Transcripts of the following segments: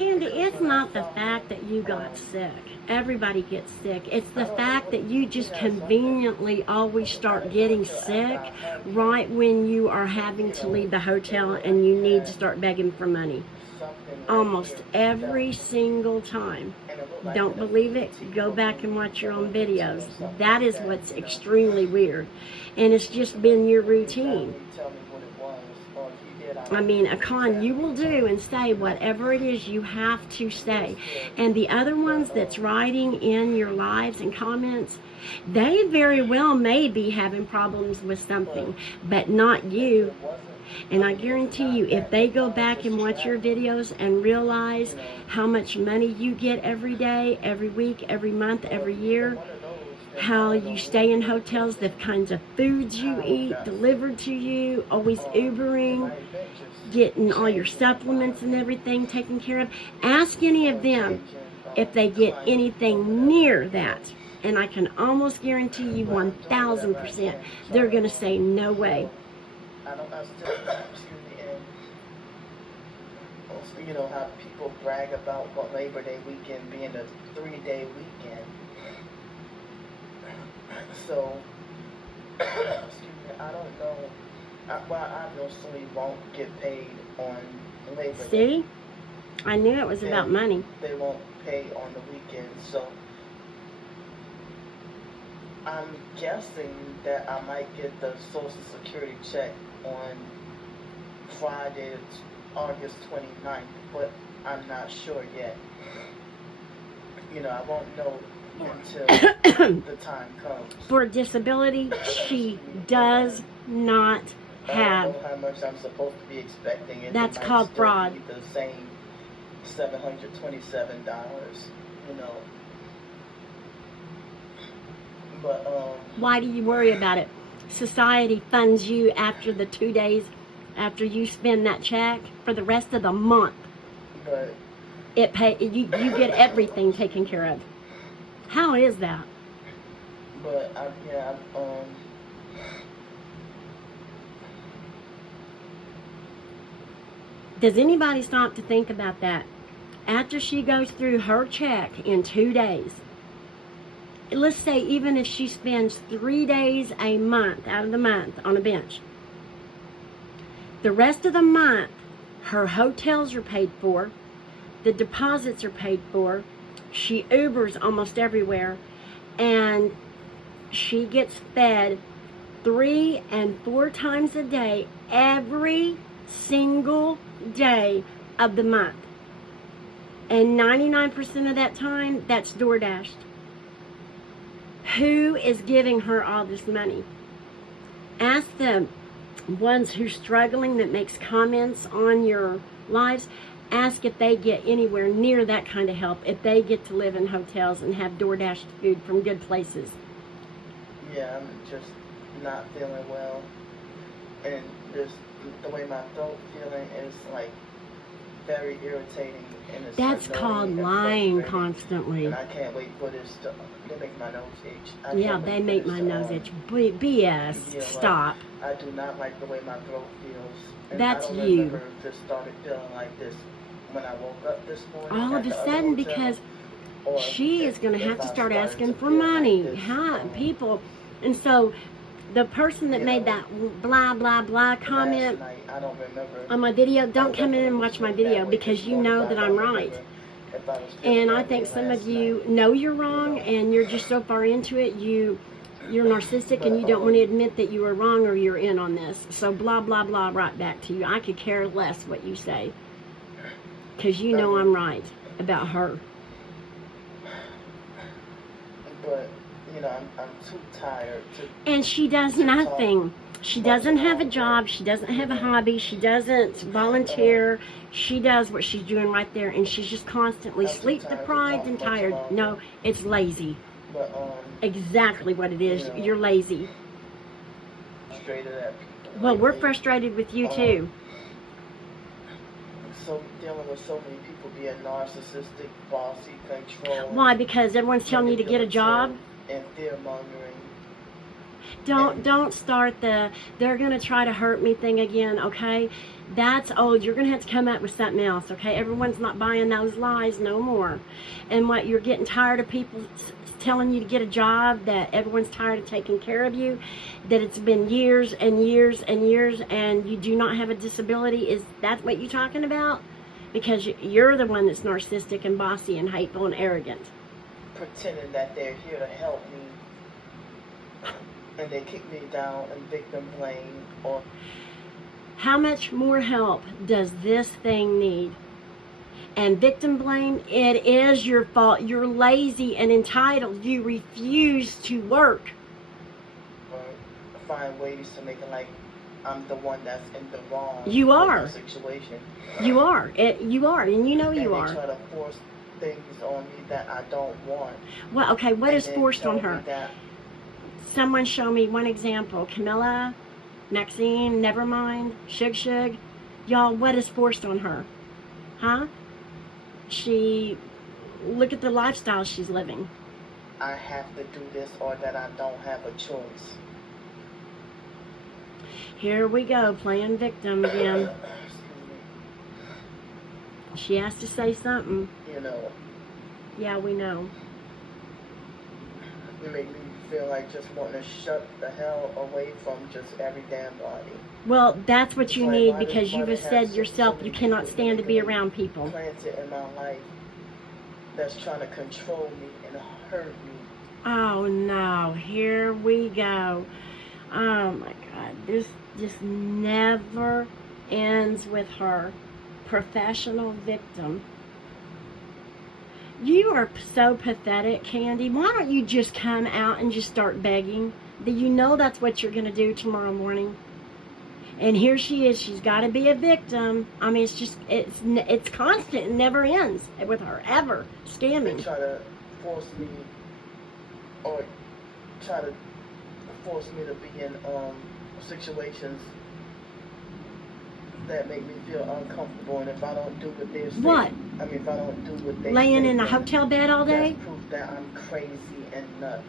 Candy, it's not the fact that you got sick. Everybody gets sick. It's the fact that you just conveniently always start getting sick right when you are having to leave the hotel and you need to start begging for money. Almost every single time. Don't believe it? Go back and watch your own videos. That is what's extremely weird. And it's just been your routine. I mean, a con, you will do and say whatever it is you have to say. And the other ones that's writing in your lives and comments, they very well may be having problems with something, but not you. And I guarantee you, if they go back and watch your videos and realize how much money you get every day, every week, every month, every year, how you stay in hotels, the kinds of foods you eat delivered to you, always Ubering, getting all your supplements and everything taken care of. Ask any of them if they get anything near that. And I can almost guarantee you 1,000% they're going to say no way. You know how people brag about what Labor Day weekend being a 3-day weekend. So, excuse me, I don't know. I mostly won't get paid on Labor Day. See? I knew it was about money. They won't pay on the weekend, so I'm guessing that I might get the Social Security check on Friday, August 29th, but I'm not sure yet. You know, I won't know until the time comes. For disability, she does not have. I don't know how much I'm supposed to be expecting. That's called fraud. The same $727, you know. But why do you worry about it? Society funds you after the 2 days after you spend that check for the rest of the month. But you get everything taken care of. How is that? But does anybody stop to think about that? After she goes through her check in 2 days, let's say even if she spends 3 days a month out of the month on a bench, the rest of the month her hotels are paid for, the deposits are paid for, she Ubers almost everywhere, and she gets fed 3 and 4 times a day every single day of the month. And 99% of that time, that's DoorDashed. Who is giving her all this money? Ask the ones who's struggling that makes comments on your lives. Ask if they get anywhere near that kind of help, if they get to live in hotels and have DoorDashed food from good places. Yeah, I'm just not feeling well. And just the way my throat feeling is like very irritating. And it's that's called lying constantly. And I can't wait for this to, they make my nose itch. Yeah, they make my nose itch. BS. Yeah, stop. I do not like the way my throat feels. And that's I don't you. remember just started feeling like this when I woke up this morning. All of a sudden, because she is going to have to start asking for money. People. And so the person that made that blah, blah, blah comment on my video, don't come in and watch my video because you know that I'm right. And I think some of you know you're wrong and you're just so far into it, you're narcissistic and you don't want to admit that you were wrong or you're in on this. So blah, blah, blah right back to you. I could care less what you say because you know I'm right about her. But, you know, I'm too tired to... And she does nothing. She doesn't have a job. She doesn't have a hobby. She doesn't volunteer. She does what she's doing right there, and she's just constantly sleep-deprived and tired. No, it's lazy. Exactly what it is. You're lazy. Well, we're frustrated with you, too. So dealing with so many people being narcissistic, bossy, controlling. Why? Because everyone's telling you to get a job? And fear-mongering. Don't start the they're going to try to hurt me thing again, okay? That's old. You're going to have to come up with something else, okay? Everyone's not buying those lies no more. And what, you're getting tired of people telling you to get a job, that everyone's tired of taking care of you, that it's been years and years and years and you do not have a disability. Is that what you're talking about? Because you're the one that's narcissistic and bossy and hateful and arrogant. Pretending that they're here to help me, and they kick me down and victim blame. Or how much more help does this thing need? And victim blame, it is your fault. You're lazy and entitled. You refuse to work. Or find ways to make it like I'm the one that's in the wrong. You are. Situation. You are. You are, and you know you are. And they try to force things on me that I don't want. Well, okay, what is And forced on her? Someone show me one example. Camilla, Maxine, Nevermind, Shug. Y'all, what is forced on her? Huh? Look at the lifestyle she's living. I have to do this or that I don't have a choice. Here we go, playing victim again. She has to say something. You know. Yeah, we know. You make me feel like just wanting to shut the hell away from just every damn body. Well, that's what you need, because you have said yourself you cannot stand to be around people. Planted in my life that's trying to control me and hurt me. Oh no, here we go. Oh my God, this just never ends with her. Professional victim. You are so pathetic, Candy. Why don't you just come out and just start begging? Do you know that's what you're going to do tomorrow morning? And here she is. She's got to be a victim. I mean, it's constant. It never ends with her, ever. Scamming. They try to force me, or try to force me to be in situations that make me feel uncomfortable, and if I don't do what they say, what? I mean, if I don't do what they laying say, in a hotel bed all day? That's proof that I'm crazy and nuts.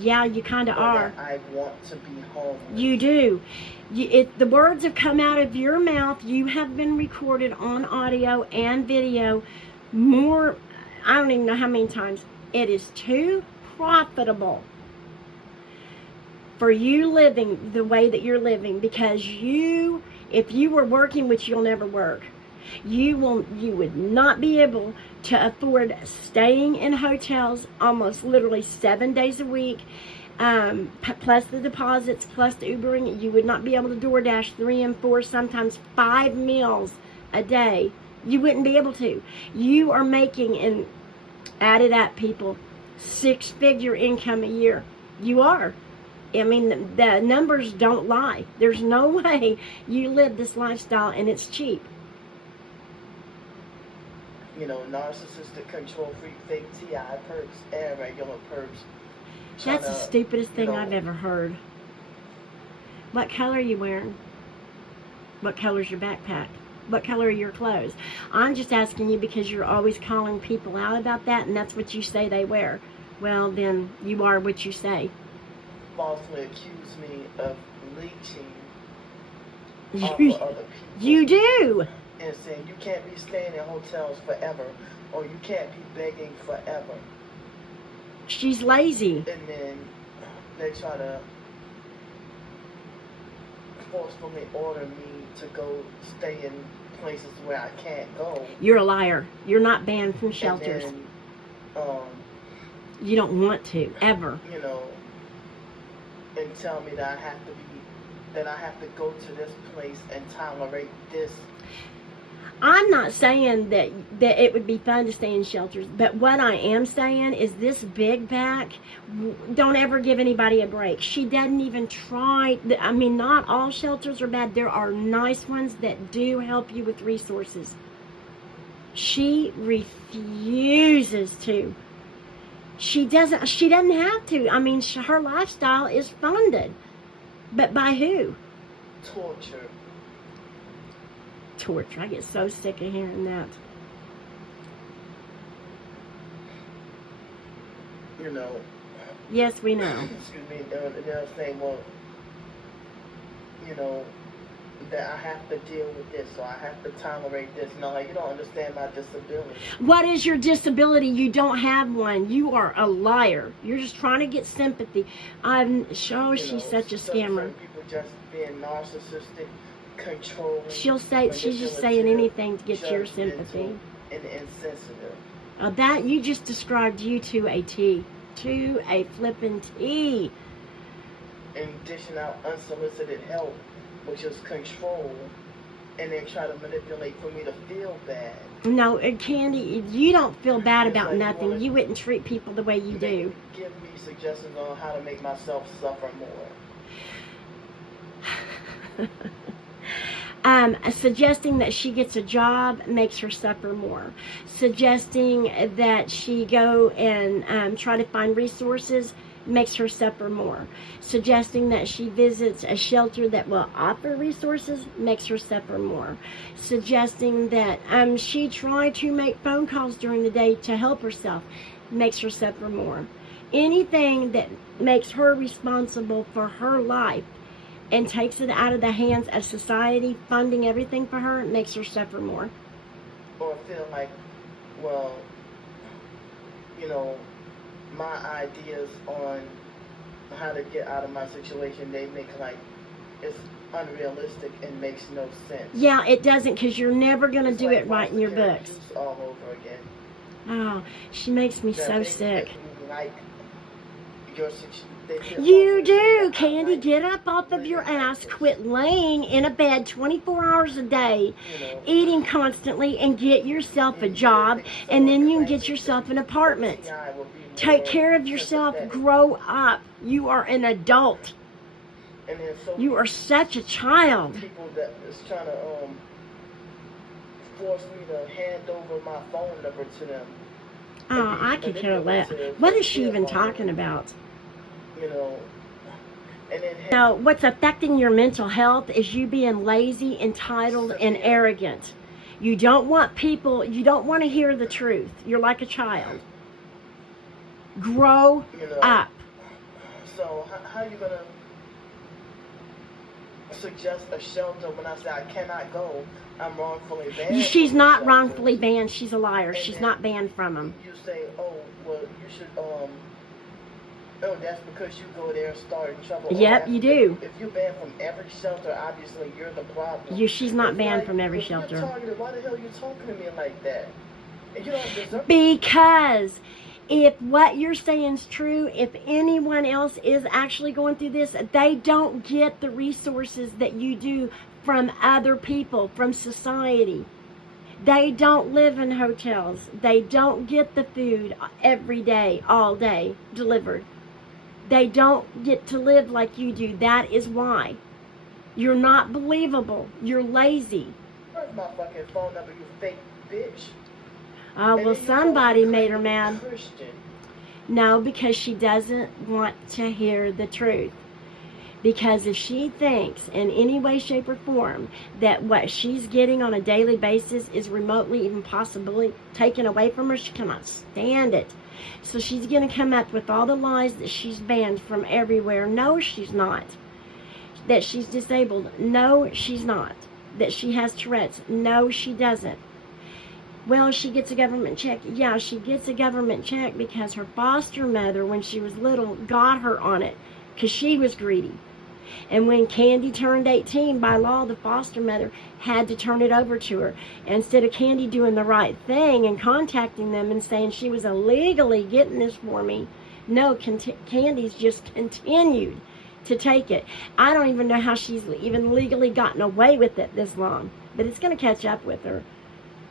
Yeah, you kind of are. That I want to be home. You do. The words have come out of your mouth. You have been recorded on audio and video more, I don't even know how many times. It is too profitable for you living the way that you're living, because if you were working, which you'll never work, you would not be able to afford staying in hotels almost literally 7 days a week, plus the deposits, plus the Ubering. You would not be able to DoorDash 3 and 4, sometimes 5 meals a day. You wouldn't be able to. You are making, and add it up, people, 6-figure income a year. You are. I mean, the numbers don't lie. There's no way you live this lifestyle and it's cheap. You know, narcissistic, control freak, fake TI perks, and regular perks. That's the stupidest thing I've ever heard. What color are you wearing? What color's your backpack? What color are your clothes? I'm just asking you because you're always calling people out about that, and that's what you say they wear. Well, then you are what you say. Falsely accuse me of leeching off of other people. You do. And saying you can't be staying in hotels forever, or you can't be begging forever. She's lazy. And then they try to forcefully order me to go stay in places where I can't go. You're a liar. You're not banned from shelters. And then, you don't want to, ever. You know, and tell me that I have to go to this place and tolerate this. I'm not saying that it would be fun to stay in shelters, but what I am saying is this big back, don't ever give anybody a break. She doesn't even try. I mean, not all shelters are bad. There are nice ones that do help you with resources. She refuses to. She doesn't have to. I mean, her lifestyle is funded. But by who? Torture. I get so sick of hearing that. You know. Yes, we know. Excuse me. They'll say, well, you know, that I have to deal with this, or I have to tolerate this. No, like, you don't understand my disability. What is your disability? You don't have one. You are a liar. You're just trying to get sympathy. I'm sure she's such a scammer. Some people just being narcissistic, controlling. She's just saying anything to get your sympathy. And insensitive. That you just described you to a T. To a flippin' T. And dishing out unsolicited help, which is control, and then try to manipulate for me to feel bad. No, Candy, you don't feel bad It's about like nothing. You wouldn't treat people the way you do. Give me suggestions on how to make myself suffer more. Suggesting that she gets a job makes her suffer more. Suggesting that she go and try to find resources makes her suffer more. Suggesting that she visits a shelter that will offer resources makes her suffer more. Suggesting that she try to make phone calls during the day to help herself makes her suffer more. Anything that makes her responsible for her life and takes it out of the hands of society funding everything for her makes her suffer more. Or feel like, well, you know, my ideas on how to get out of my situation, they make like it's unrealistic and makes no sense. Yeah, it doesn't, because you're never going to do it right in your books. All over again. Oh, she makes me so sick. Like your situation. You do, Candy. Get up off of your ass, quit laying in a bed 24 hours a day, eating constantly, and get yourself a job, and then you can get yourself an apartment. Take care of yourself. Grow up. You are an adult. You are such a child. People that is trying to force me to hand over my phone number to them. Oh, I could care less. What is she even talking about? You know, and then now, what's affecting your mental health is you being lazy, entitled, and arrogant. You don't want to hear the truth. You're like a child. Grow up. So, how are you going to suggest a shelter when I say I cannot go? I'm wrongfully banned. She's not wrongfully banned. She's a liar. She's not banned from them. You say, oh, well, you should, oh, that's because you go there and start trouble. Yep, you do. If you're banned from every shelter, obviously you're the problem. She's not banned from every shelter. Why the hell are you talking to me like that? And you don't deserve. Because if what you're saying is true, if anyone else is actually going through this, they don't get the resources that you do from other people, from society. They don't live in hotels. They don't get the food every day, all day, delivered. They don't get to live like you do. That is why. You're not believable. You're lazy. Where's my fucking phone number, you fake bitch? Oh, well, somebody made her mad. Christian. No, because she doesn't want to hear the truth. Because if she thinks in any way, shape, or form that what she's getting on a daily basis is remotely even possibly taken away from her, she cannot stand it. So she's going to come up with all the lies that she's banned from everywhere. No, she's not. That she's disabled. No, she's not. That she has Tourette's. No, she doesn't. Well, she gets a government check. Yeah, she gets a government check because her foster mother, when she was little, got her on it because she was greedy. And when Candy turned 18, by law, the foster mother had to turn it over to her. Instead of Candy doing the right thing and contacting them and saying she was illegally getting this for me, no, Candy's just continued to take it. I don't even know how she's even legally gotten away with it this long, but it's going to catch up with her.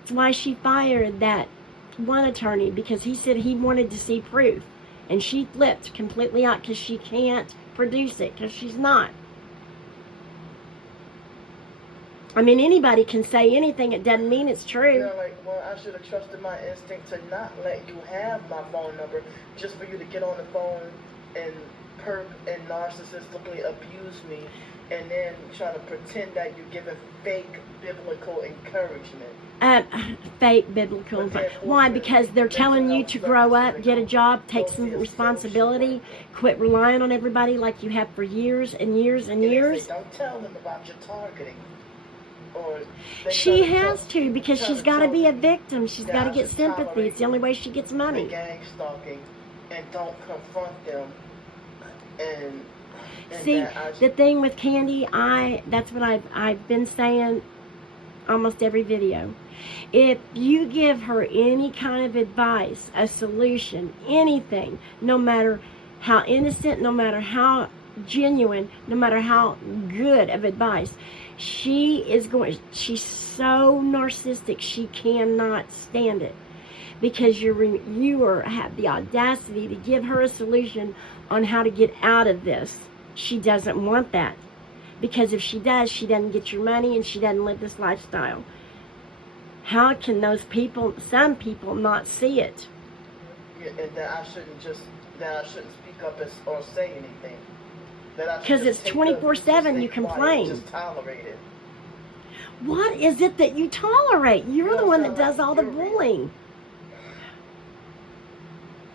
That's why she fired that one attorney, because he said he wanted to see proof. And she flipped completely out because she can't produce it, because she's not. I mean, anybody can say anything. It doesn't mean it's true. You know, like, well, I should have trusted my instinct to not let you have my phone number just for you to get on the phone and perk and narcissistically abuse me and then try to pretend that you're giving fake biblical encouragement. Fake biblical. Why? Because they're telling you to grow up, get a job, take some responsibility, quit relying on everybody like you have for years and years and years. Don't tell them about your targeting. She has to, because she's got to be a victim. She's got to get sympathy. It's the only way she gets money. Gang stalking, and don't confront them. And see, the thing with Candy, that's what I've been saying almost every video. If you give her any kind of advice, a solution, anything, no matter how innocent, no matter how genuine, no matter how good of advice, she's so narcissistic, she cannot stand it, because you have the audacity to give her a solution on how to get out of this. She doesn't want that, because if she does, she doesn't get your money and she doesn't live this lifestyle. How can some people not see it? Yeah, and that I shouldn't speak up or say anything. Because it's 24/7 you complain. Just tolerate it. What is it that you tolerate? You're the one that does all the bullying.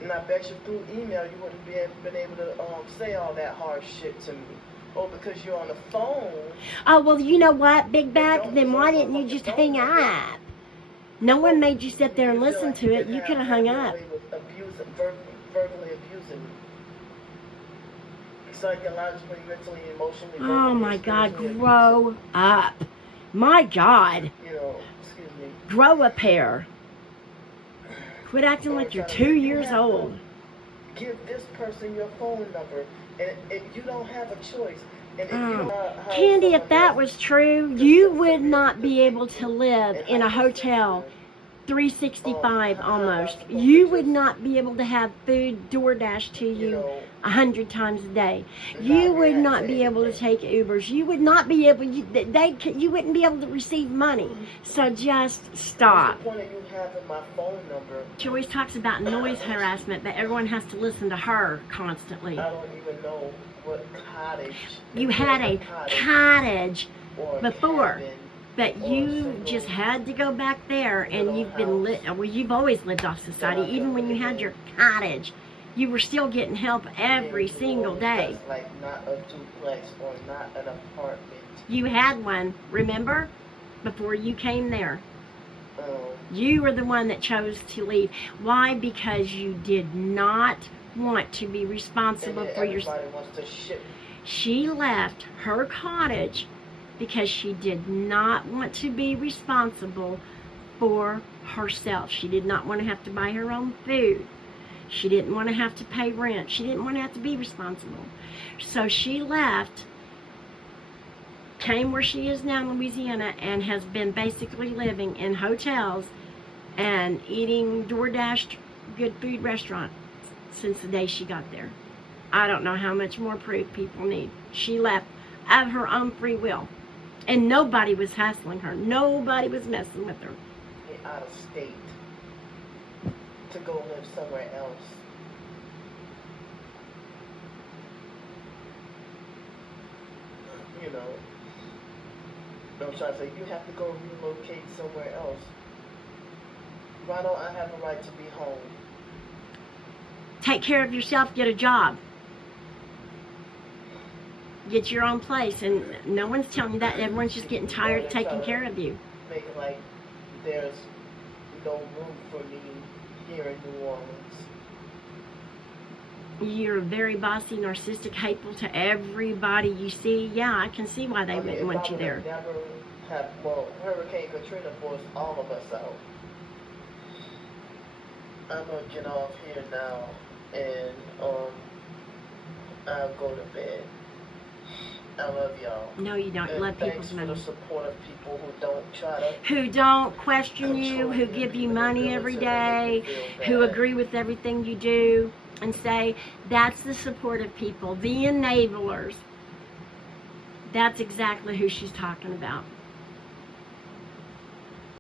And I bet you through email you wouldn't been able to say all that hard shit to me. Oh, because you're on the phone. Oh, well, you know what, Big Back? Then why didn't you just hang up? No one made you sit there and listen to it. You could have hung up. Verbally abusing me. Psychologically, mentally, emotionally. Oh my God, grow up. My God. Excuse me. Grow a pair. Quit acting like you're 2 years old. Give this person your phone number, and if you don't have a choice. And Candy, if that was true, you would not be able to live in a hotel 365 almost. You would not be able to have food DoorDash to you 100 times a day. You would not be able to take Ubers. You would not be able. You wouldn't be able to receive money. So just stop. What's the point of you having my phone number? She always talks about noise harassment, but everyone has to listen to her constantly. I don't even know what cottage. You had a cottage before. But you just had to go back there, and you've always lived off society. Even when you had your cottage, you were still getting help every single day. Like not a duplex or not an apartment. You had one, remember? Before you came there. You were the one that chose to leave. Why? Because you did not want to be responsible for yourself. She left her cottage because she did not want to be responsible for herself. She did not want to have to buy her own food. She didn't want to have to pay rent. She didn't want to have to be responsible. So she left, came where she is now in Louisiana, and has been basically living in hotels and eating DoorDash good food restaurants since the day she got there. I don't know how much more proof people need. She left of her own free will. And nobody was hassling her. Nobody was messing with her. Out of state to go live somewhere else. I'm trying to say, you have to go relocate somewhere else. Why don't I have a right to be home? Take care of yourself, get a job. Get your own place, and no one's telling you that. Everyone's just getting tired of taking care of you. Make it like there's no room for me here in New Orleans. You're very bossy, narcissistic, hateful to everybody you see. Yeah, I can see why they wouldn't want you there. Hurricane Katrina forced all of us out. I'm gonna get off here now, and I'll go to bed. I love y'all. No, you don't. You love people's money. Thanks for the support of people who don't question you, who give you money every day, who agree with everything you do, and say, that's the support of people, the enablers. That's exactly who she's talking about.